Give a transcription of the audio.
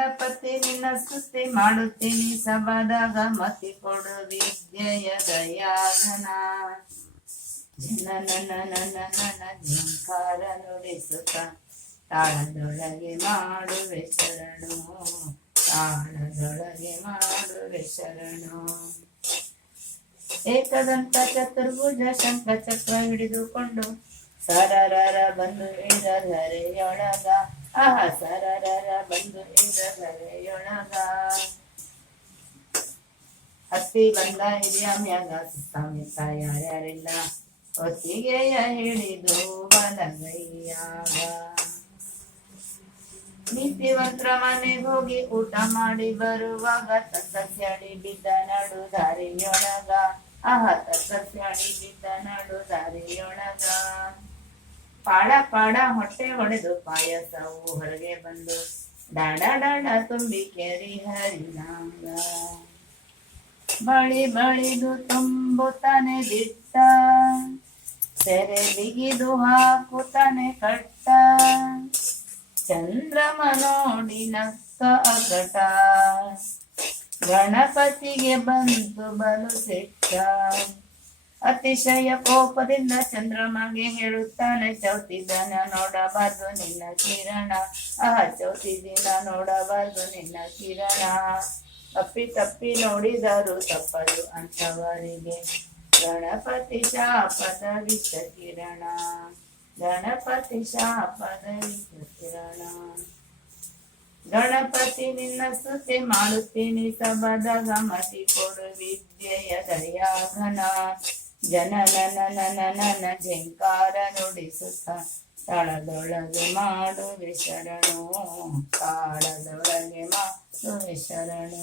ಗಣಪತಿ ನಿನ್ನ ಸ್ತುತಿ ಮಾಡುತ್ತೀನಿ ಸಬದಾಗ ಮತಿ ಕೊಡು ವಿದ್ಯೆಯ ದಯಾಘನ ಜನನ ಝಂಕಾರ ನುಡಿಸುತ್ತ ತಾಳದೊಳಗೆ ಮಾಡುವೆ ಶರಣು ತಾಳದೊಳಗೆ ಮಾಡುವೆ ಶರಣು ಏಕದಂತ ಚತುರ್ಭುಜ ಶಂಖ ಚಕ್ರ ಹಿಡಿದುಕೊಂಡು ಸರರರ ಬಂದು ಇರಧರೆಯೊಳಗ ಸರರರ ಬಂದು ಇರಧರೆಯೊಳಗ ಹತ್ತಿ ಬಂದ ಹಿರಿಯ ಮ್ಯಾಗ ಸುತ್ತಮಿತ್ತ ಯಾರ್ಯಾರಿಲ್ಲ ಒತ್ತಿಗೆಯ ಹಿಡಿದು ಬಲಗೈಯಾಗ ನೀತಿವಂತರ ಮನೆಗೆ ಹೋಗಿ ಊಟ ಮಾಡಿ ಬರುವಾಗ ತತ್ತಸ್ಯಾಡಿ ಬಿದ್ದ ನಡು ದಾರಿಯೊಳಗ ತತ್ತಸ್ಯಾಡಿ ಬಿದ್ದ ನಡು ದಾರಿಯೊಳಗ ಪಾಡ ಪಾಡ ಹೊಟ್ಟೆ ಹೊಡೆದು ಪಾಯಸವು ಹೊರಗೆ ಬಂದು ಡಾಡ ಡಾಡ ತುಂಬಿ ಕೆರಿ ಹರಿನಾಂಗ ಬಳಿ ಬಳಿದು ತುಂಬುತ್ತಾನೆ ದಿಟ್ಟ ಸೆರೆ ಬಿಗಿದು ಹಾಕುತ್ತಾನೆ ಕಟ್ಟ ಚಂದ್ರಮ ನೋಡಿ ನಕ್ಕ ಅಕಟ ಗಣಪತಿಗೆ ಬಂತು ಬಲು ಸಿಟ್ಟ ಅತಿಶಯ ಕೋಪದಿಂದ ಚಂದ್ರಮಗೆ ಹೇಳುತ್ತಾನೆ ಚೌತಿ ದಿನ ನೋಡಬಾರ್ದು ನಿನ್ನ ಕಿರಣ ಚೌತಿ ದಿನ ನೋಡಬಾರ್ದು ನಿನ್ನ ಕಿರಣ ತಪ್ಪಿ ತಪ್ಪಿ ನೋಡಿದರು ತಪ್ಪದು ಅಂತವರಿಗೆ ಗಣಪತಿ ಶಾಪದ ವಿಷ ಕಿರಣ ಗಣಪತಿ ಶಾಪದ ವಿಷ ಕಿರಣ ಗಣಪತಿ ನಿನ್ನ ಸ್ತುತಿ ಮಾಡುತ್ತೀನಿ ಸಬದಾಗ ಮತಿ ಕೊಡು ವಿದ್ಯೆಯ ದಯಾಘನ ಜನನ ಝಂಕಾರ ನುಡಿಸುತ್ತ ತಾಳದೊಳಗೆ ಮಾಡುವೆ ಶರಣು ತಾಳದೊಳಗೆ ಮಾಡುವೆ ಶರಣು.